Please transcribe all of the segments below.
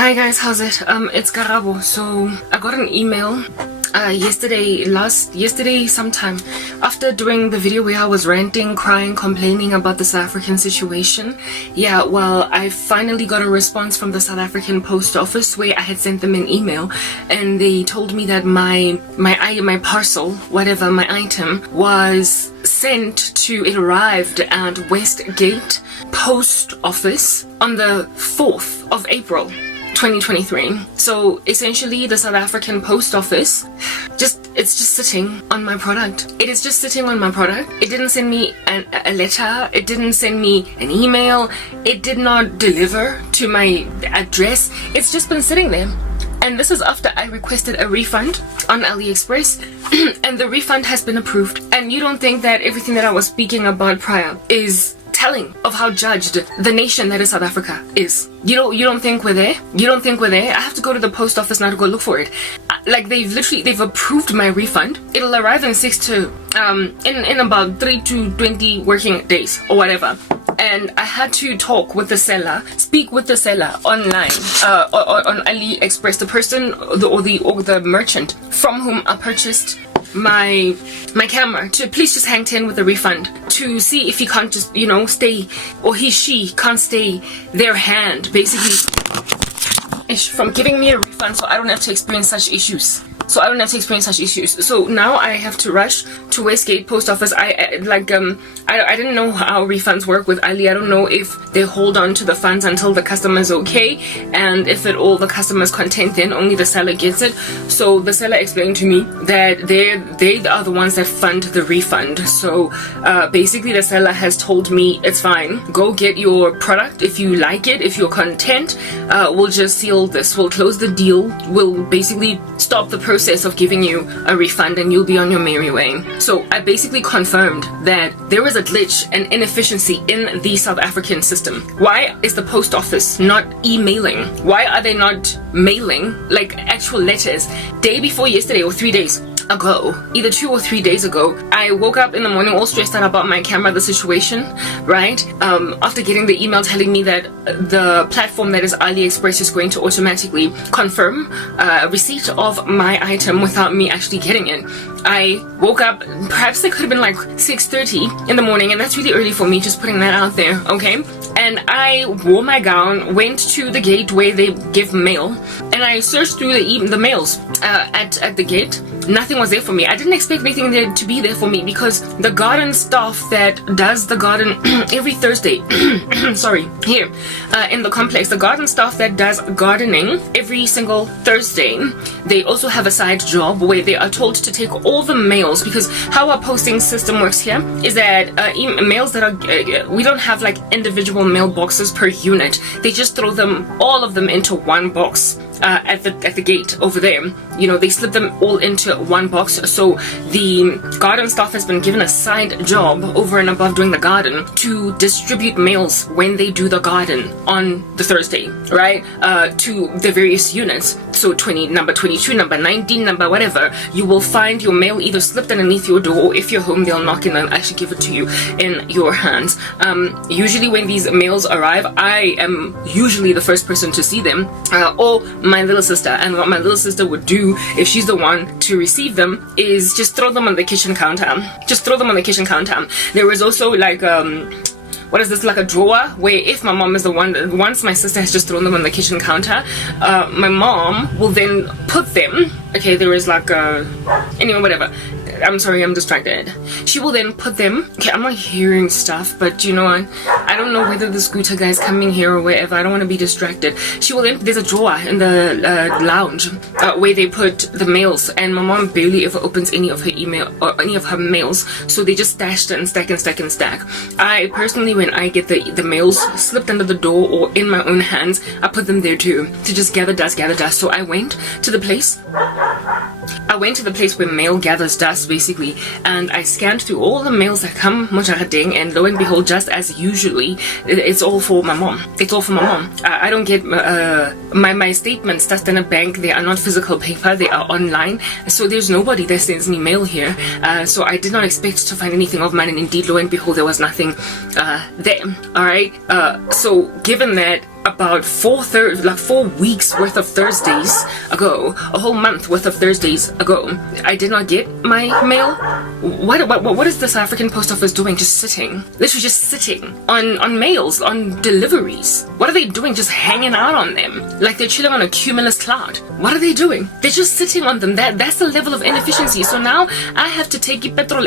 Hi guys, how's it? It's Karabo. So I got an email yesterday sometime after doing the video where I was ranting, crying, complaining about the South African situation. Yeah, well, I finally got a response from the South African post office where I had sent them an email, and they told me that my parcel, whatever, my item was sent to, it arrived at Westgate Post Office on the 4th of April 2023. So essentially the South African post office it's just sitting on my product. It is just sitting on my product. It didn't send me a letter. It didn't send me an email. It did not deliver to my address. It's just been sitting there. And this is after I requested a refund on AliExpress and the refund has been approved. And you don't think that everything that I was speaking about prior is telling of how judged the nation that is South Africa is? You don't think we're there? You don't think we're there? I have to go to the post office now to go look for it. Like they've approved my refund. It'll arrive in in about 3 to 20 working days or whatever. And I had to speak with the seller online on AliExpress, the person or the merchant from whom I purchased my camera, to please just hang 10 with the refund, to see if he can't just stay, or she can't stay their hand basically from giving me a refund, so I don't have to experience such issues. So now I have to rush to Westgate Post Office. I didn't know how refunds work with Ali. I don't know if they hold on to the funds until the customer is okay, and if at all the customer is content, then only the seller gets it. So the seller explained to me that they are the ones that fund the refund. So basically the seller has told me it's fine, go get your product if you like it, if you're content. We'll just seal this, we'll close the deal, we'll basically stop the process of giving you a refund, and you'll be on your merry way. So I basically confirmed that there is a glitch and inefficiency in the South African system. Why is the post office not emailing? Why are they not mailing like actual letters? Day before yesterday, or 3 days ago, either 2 or 3 days ago, I woke up in the morning all stressed out about my camera, the situation, right? After getting the email telling me that the platform that is AliExpress is going to automatically confirm receipt of my item without me actually getting it. I woke up, perhaps it could have been like 6:30 in the morning, and that's really early for me, just putting that out there, okay? And I wore my gown, went to the gate where they give mail, and I searched through the mails at the gate. Nothing was there for me. I didn't expect anything there to be there for me, because the garden staff that does the garden every Thursday, sorry, here in the complex, the garden staff that does gardening every single Thursday, they also have a side job where they are told to take all the mails, because how our posting system works here is that mails that are, we don't have like individual mailboxes per unit. They just throw all of them into one box at the gate over there. They slip them all into one box. So the garden staff has been given a side job over and above doing the garden to distribute mails when they do the garden on the Thursday, right? To the various units. So number 22, number 19, number whatever, you will find your mail either slipped underneath your door, or if you're home, they'll knock and actually give it to you in your hands. Usually when these mails arrive, I am usually the first person to see them, or my little sister. And what my little sister would do, if she's the one to receive them, is just throw them on the kitchen counter. There is also like what is this, like a drawer where if my mom is the one, once my sister has just thrown them on the kitchen counter, my mom will then put them, okay, there is like anyway, whatever, I'm sorry, I'm distracted. She will then put them, okay, I'm not hearing stuff, but you know what, I don't know whether the scooter guy is coming here or wherever, I don't want to be distracted. She will then, there's a drawer in the lounge where they put the mails, and my mom barely ever opens any of her email or any of her mails, so they just stash and stack. I personally, when I get the mails slipped under the door or in my own hands, I put them there too, to just gather dust. So I went to the place where mail gathers dust basically, and I scanned through all the mails that come Mojaradeng, and lo and behold, just as usually, it's all for my mom. I don't get my statements that's in a bank. They are not physical paper, they are online, so there's nobody that sends me mail here. So I did not expect to find anything of mine, and indeed, lo and behold, there was nothing there. Alright, so given that about 4 weeks worth of Thursdays ago, a whole month worth of Thursdays ago, I did not get my mail. What is the South African post office doing? Just sitting, literally just sitting on mails, on deliveries. What are they doing? Just hanging out on them like they're chilling on a cumulus cloud. What are they doing? They're just sitting on them. That's the level of inefficiency. So now I have to take petrol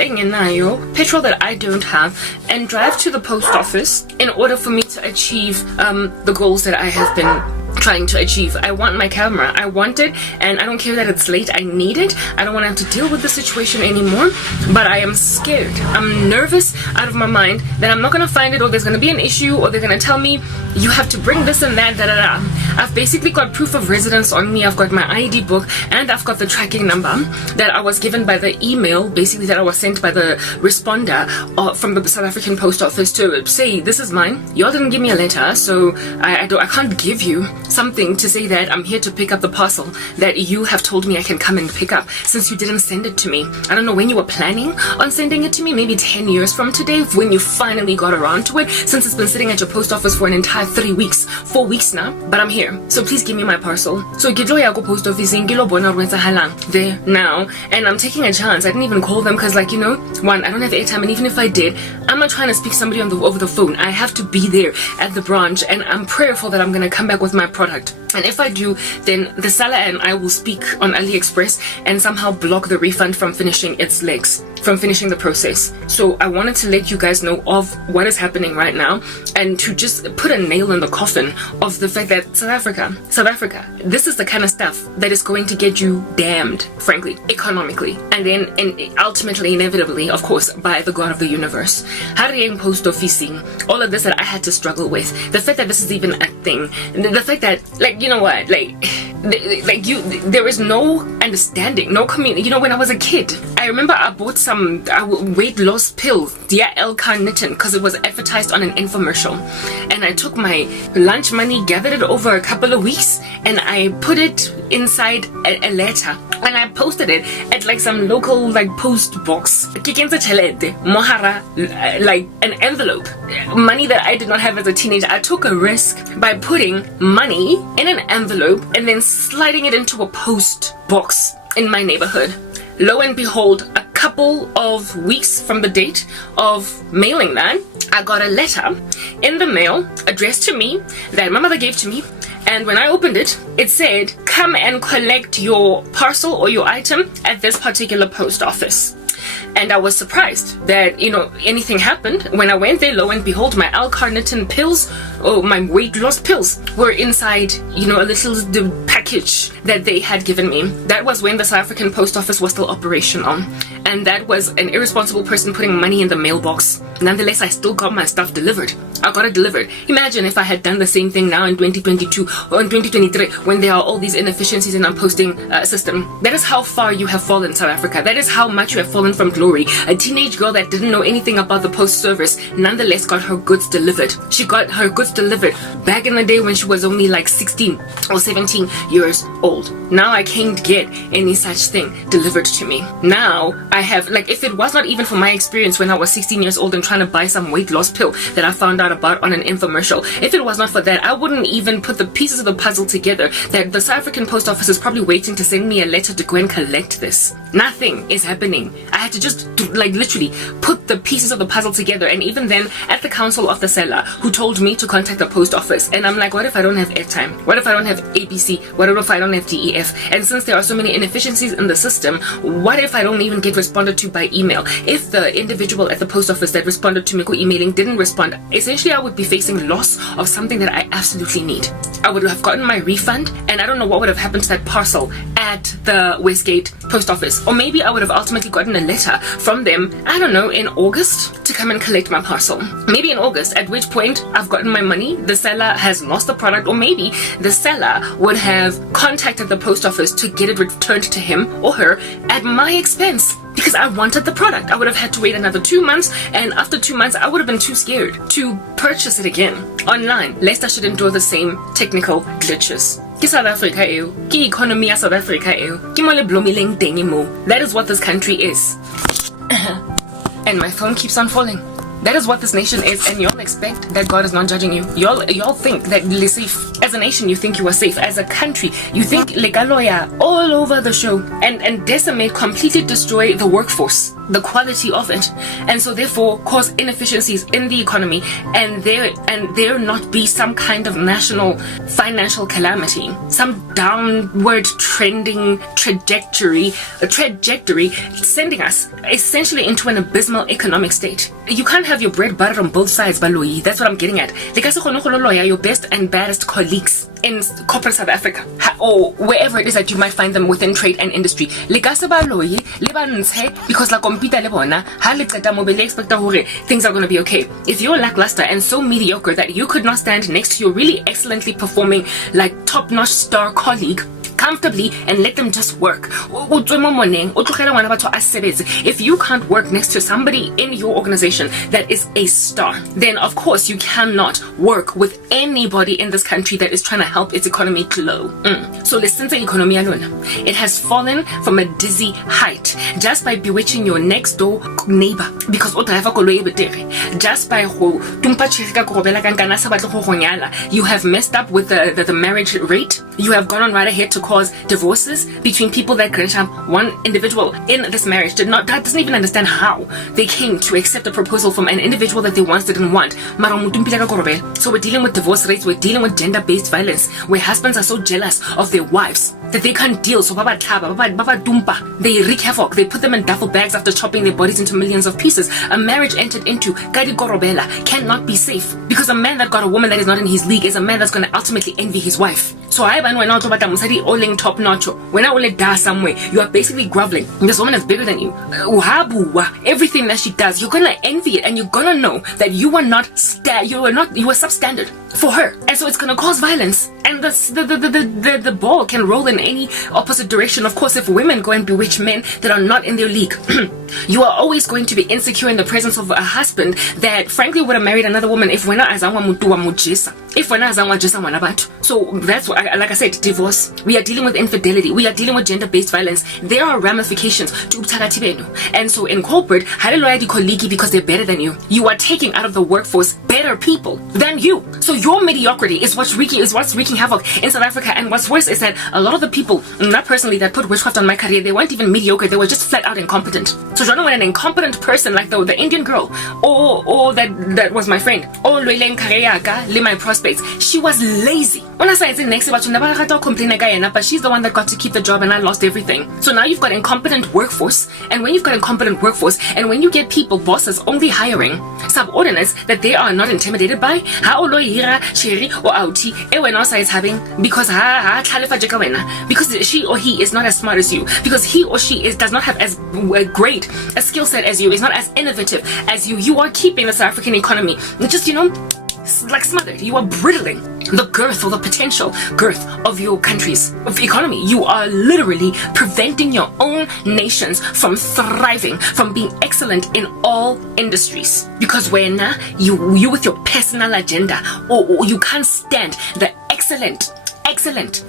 that I don't have, and drive to the post office in order for me to achieve the goals that I have been trying to achieve. I want my camera. I want it, and I don't care that it's late. I need it. I don't want to have to deal with the situation anymore, but I am scared. I'm nervous out of my mind that I'm not going to find it, or there's going to be an issue, or they're going to tell me you have to bring this and that, I've basically got proof of residence on me. I've got my ID book, and I've got the tracking number that I was given by the email, basically that I was sent by the responder from the South African post office to say, this is mine. Y'all didn't give me a letter, so I can't give you something to say that I'm here to pick up the parcel that you have told me I can come and pick up, since you didn't send it to me. I don't know when you were planning on sending it to me, maybe 10 years from today, when you finally got around to it, since it's been sitting at your post office for an entire 4 weeks now, but I'm here. So please give me my parcel. So ke tlo ya go post office ngilo bona re etsahalang there now, and I'm taking a chance. I didn't even call them because, like, you know, one, I don't have airtime, and even if I did, I'm not trying to speak to somebody over the phone. I have to be there at the branch, and I'm prayerful that I'm gonna come back with my product. And if I do, then the seller and I will speak on AliExpress and somehow block the refund from finishing its legs, from finishing the process. So I wanted to let you guys know of what is happening right now, and to just put a nail in the coffin of the fact that South Africa, this is the kind of stuff that is going to get you damned, frankly, economically, and then ultimately, inevitably, of course, by the God of the universe. Hurrying post officing, all of this that I had to struggle with, the fact that this is even a thing, the fact that, like, you know what, there is no understanding, no community. You know, when I was a kid, I remember I bought some weight loss pills, L-carnitine, because it was advertised on an infomercial, and I took my lunch money, gathered it over a couple of weeks, and I put it inside a letter, and I posted it at like some local like post box, like an envelope, money that I did not have as a teenager. I took a risk by putting money in an envelope and then sliding it into a post box in my neighborhood. Lo and behold, a couple of weeks from the date of mailing that, I got a letter in the mail addressed to me that my mother gave to me. And when I opened it, it said, come and collect your parcel or your item at this particular post office. And I was surprised that, you know, anything happened. When I went there, lo and behold, my L-carnitine pills, or my weight loss pills, were inside, you know, a little package that they had given me. That was when the South African post office was still operational. And that was an irresponsible person putting money in the mailbox. Nonetheless, I still got my stuff delivered. I got it delivered. Imagine if I had done the same thing now in 2022 or in 2023, when there are all these inefficiencies in our posting system. That is how far you have fallen, South Africa. That is how much you have fallen from glory. A teenage girl that didn't know anything about the post service nonetheless got her goods delivered. She got her goods delivered back in the day when she was only like 16 or 17 years old. Now I can't get any such thing delivered to me. Now I have, like, if it was not even for my experience when I was 16 years old and trying to buy some weight loss pill that I found out about on an infomercial, if it was not for that, I wouldn't even put the pieces of the puzzle together that the South African post office is probably waiting to send me a letter to go and collect this. Nothing is happening. I had to just like literally put the pieces of the puzzle together, and even then at the counsel of the seller who told me to contact the post office, and I'm like, what if I don't have airtime? What if I don't have ABC? What if I don't have DEF? And since there are so many inefficiencies in the system, what if I don't even get responded to by email? If the individual at the post office that responded to me emailing didn't respond, essentially I would be facing loss of something that I absolutely need. I would have gotten my refund, and I don't know what would have happened to that parcel at the Westgate post office. Or maybe I would have ultimately gotten a letter from them, I don't know, in August to come and collect my parcel. Maybe in August, at which point I've gotten my money, the seller has lost the product, or maybe the seller would have contacted the post office to get it returned to him or her at my expense. Because I wanted the product. I would have had to wait another 2 months, and after 2 months I would have been too scared to purchase it again online, lest I should endure the same technical glitches. Ke South Africa eo, ke economy ya South Africa eo, ke mo le blomileng teng mo. That is what this country is. And my phone keeps on falling. That is what this nation is, and y'all expect that God is not judging you. Y'all think that you're safe. As a nation, you think you are safe. As a country, you think legaloya all over the show and decimate, completely destroy the workforce, the quality of it, and so therefore cause inefficiencies in the economy, and there not be some kind of national financial calamity, some downward trending trajectory sending us essentially into an abysmal economic state. You can't have your bread buttered on both sides, Baloyi. That's what I'm getting at. Your best and baddest colleagues in corporate South Africa, or wherever it is that you might find them within trade and industry. Because la compete le bona, expect things are going to be okay. If you're lackluster and so mediocre that you could not stand next to your really excellently performing, like top-notch star colleague comfortably and let them just work. If you can't work next to somebody in your organization that is a star, then of course you cannot work with anybody in this country that is trying to help its economy glow. So listen to economy alone. It has fallen from a dizzy height just by bewitching your next door neighbor, because just by you have messed up with the marriage rate. You have gone on right ahead to cause divorces between people that one individual in this marriage that doesn't even understand how they came to accept a proposal from an individual that they once didn't want. So we're dealing with divorce rates, we're dealing with gender-based violence, where husbands are so jealous of their wives that they can't deal. So they wreak havoc. They put them in duffel bags after chopping their bodies into millions of pieces. A marriage entered into cannot be safe, because a man that got a woman that is not in his league is a man that's going to ultimately envy his wife. So top notch. When I will die somewhere, you are basically groveling. This woman is bigger than you. Everything that she does, you're gonna envy it, and you're gonna know that you are substandard for her, and so it's gonna cause violence. And the ball can roll in any opposite direction. Of course, if women go and bewitch men that are not in their league, you are always going to be insecure in the presence of a husband that frankly would have married another woman if we're not So that's what, like I said, divorce. We are dealing with infidelity. We are dealing with gender-based violence. There are ramifications to ubutharatibenu. And so in corporate, because they're better than you, you are taking out of the workforce better people than you. So your mediocrity is what's wreaking havoc in South Africa. And what's worse is that a lot of the people, not personally, that put witchcraft on my career, they weren't even mediocre. They were just flat out incompetent. So when an incompetent person like the Indian girl, or that was my friend, or my prospects, she was lazy. But she's the one that got to keep the job, and I lost everything. So now you've got incompetent workforce, and when you've got incompetent workforce, and when you get people, bosses only hiring subordinates that they are not intimidated by, because she or he is not as smart as you, because he or she does not have as great a skill set as you, is not as innovative as you, you are keeping the South African economy just, like smothered. You are brittling the girth or the potential girth of your country's economy. You are literally preventing your own nations from thriving, from being excellent in all industries. Because when you with your personal agenda, or you can't stand the excellent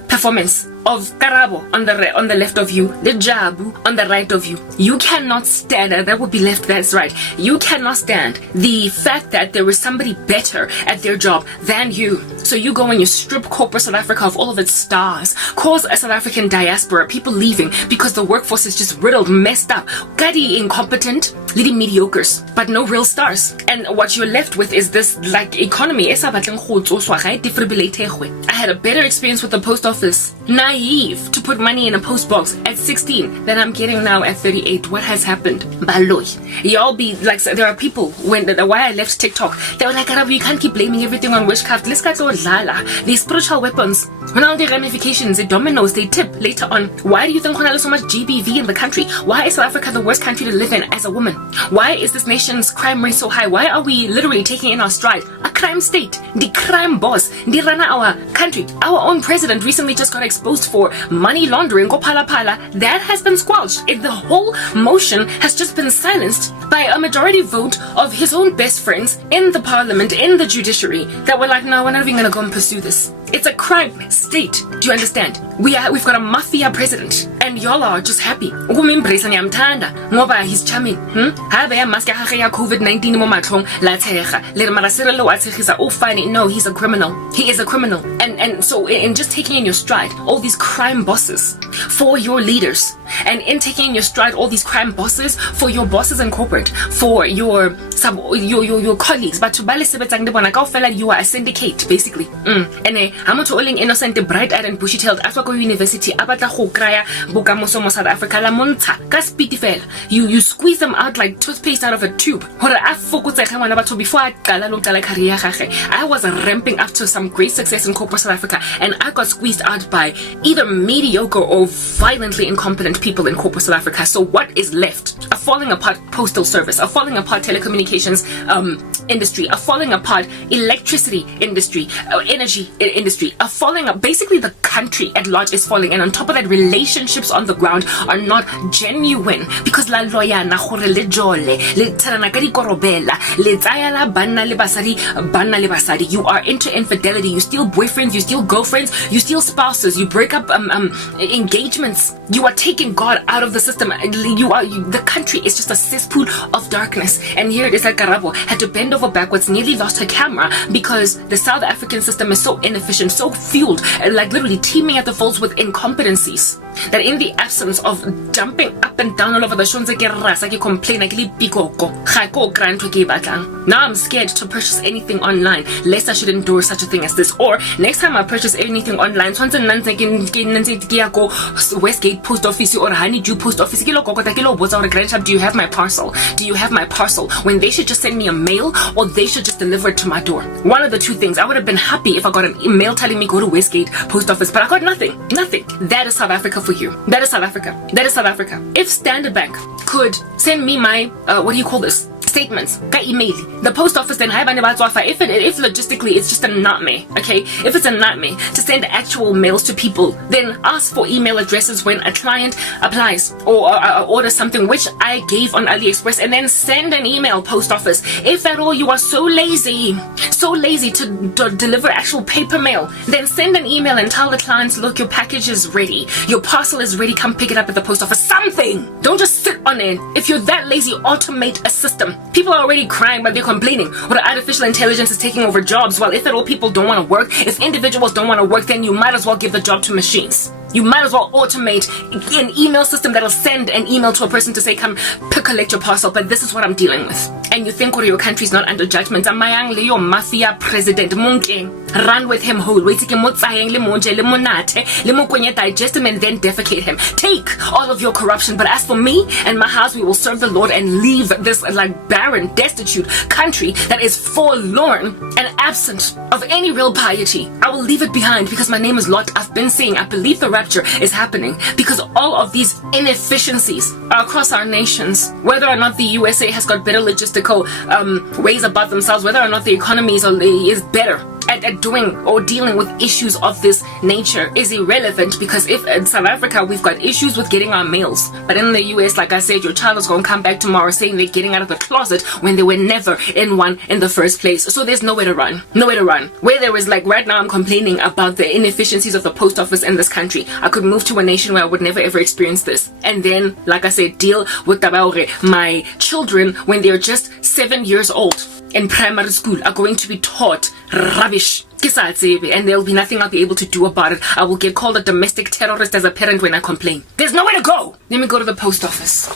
performance of Karabo on the left of you, the Jabu on the right of you. You cannot stand, that would be left, that's right. You cannot stand the fact that there is somebody better at their job than you. So you go and you strip corporate South Africa of all of its stars, cause a South African diaspora, people leaving because the workforce is just riddled, messed up, gadi incompetent, little mediocres, but no real stars. And what you're left with is this like economy. I had a better experience with the post office. Naive to put money in a post box at 16 than I'm getting now at 38. What has happened? Baloy. Y'all be like, there are people, why I left TikTok, they were like, you can't keep blaming everything on witchcraft. Let's go lala. These spiritual weapons, when all the ramifications, the dominoes, they tip later on. Why do you think there's so much GBV in the country? Why is South Africa the worst country to live in as a woman? Why is this nation's crime rate so high? Why are we literally taking in our stride a crime state? The crime boss, the rana our country. Our own president recently just got exposed for money laundering, that has been squelched. The whole motion has just been silenced by a majority vote of his own best friends in the parliament, in the judiciary, that were like, no, we're not even gonna go and pursue this. It's a crime state. Do you understand? We've got a mafia president, and y'all are just happy. Ukumembrace ngiyamthanda ngoba he's charming. Habe ya mask ya COVID-19 mo matlong la tshega. Le mara sere le wa tshegisa. Oh fine, no, he's a criminal. He is a criminal. And so in just taking in your stride all these crime bosses for your leaders, and in taking in your stride all these crime bosses for your bosses in corporate, for your colleagues, but to bale sebetsang le bona kaofela, you are a syndicate basically. Ene ha motho o leng innocent, bright-eyed and bushy-tailed after go university a batla go kraya bokamoso mo South Africa la montsha ka speed fela. You squeeze them out like toothpaste out of a tube. Hore a fokotsega ngwana batho before a qala lo qala career gage. I was ramping up to some great success in corporate South Africa, and I got squeezed out by either mediocre or violently incompetent people in corporate South Africa. So what is left? A falling apart postal service, a falling apart telecommunications industry, a falling apart electricity industry, energy industry, a falling up. Basically, the country at large is falling, and on top of that, relationships on the ground are not genuine because la loyana gore le jole le tsana ka dikorobela le tsaya la banna le basadi. You are into infidelity. You steal boyfriends, you steal girlfriends, you steal spouses, you break up engagements. You are taking God out of the system. The country is just a cesspool of darkness. And here it is that Karabo had to bend over backwards, nearly lost her camera because the South African system is so inefficient, so fueled, like literally teeming at the folds with incompetencies, that in the absence of jumping up and down all over the shonze ke rasa ke complain ke le pikoko ga ko grant ke batlang. Now I'm scared to purchase anything online lest I should endure such a thing as this. Or next time I purchase anything online, tshwantse nna ke ya go Westgate post office or Honeydew post office ke lo kokota ke lo botsa gore grandchild, do you have my parcel? Do you have my parcel? When they should just send me a mail, or they should just deliver it to my door. One of the two things. I would have been happy if I got an email telling me go to Westgate post office, but I got nothing. That is South Africa for you. That is South Africa. That is South Africa. If Standard Bank could send me my what do you call this? Statements, ka email. The post office then if logistically it's just a nightmare, okay? If it's a nightmare to send actual mails to people, then ask for email addresses when a client applies or orders something, which I gave on AliExpress, and then send an email post office. If at all you are so lazy to deliver actual paper mail, then send an email and tell the clients, look, your package is ready, your parcel is ready, come pick it up at the post office. Something. Don't just sit on it. If you're that lazy, automate a system. People are already crying, but they're complaining. What artificial intelligence is taking over jobs. Well, if at all people don't want to work, if individuals don't want to work, then you might as well give the job to machines. You might as well automate an email system that'll send an email to a person to say, come collect your parcel, but this is what I'm dealing with. And you think, your country's not under judgment. Amayang le yo mafia president Munke. Run with him whole. Wait le motsayeng le monje le monate le mokwenye, digest him and then defecate him. Take all of your corruption, but as for me and my house, we will serve the Lord and leave this like barren, destitute country that is forlorn and absent of any real piety. I will leave it behind because my name is Lot. I've been saying I believe the rapture is happening because all of these inefficiencies are across our nations. Whether or not the USA has got better logistical ways about themselves, whether or not the economy is better at doing or dealing with issues of this nature is irrelevant, because if in South Africa we've got issues with getting our mails, but in the US, like I said, your child is going to come back tomorrow saying they're getting out of the closet when they were never in one in the first place. So there's nowhere to run. Where there is, like right now I'm complaining about the inefficiencies of the post office in this country. I could move to a nation where I would never ever experience this, and then, like I said, deal with my children when they're just 7 years old in primary school are going to be taught rubbish, and there'll be nothing I'll be able to do about it. I will get called a domestic terrorist as a parent when I complain. There's nowhere to go. Let me go to the post office.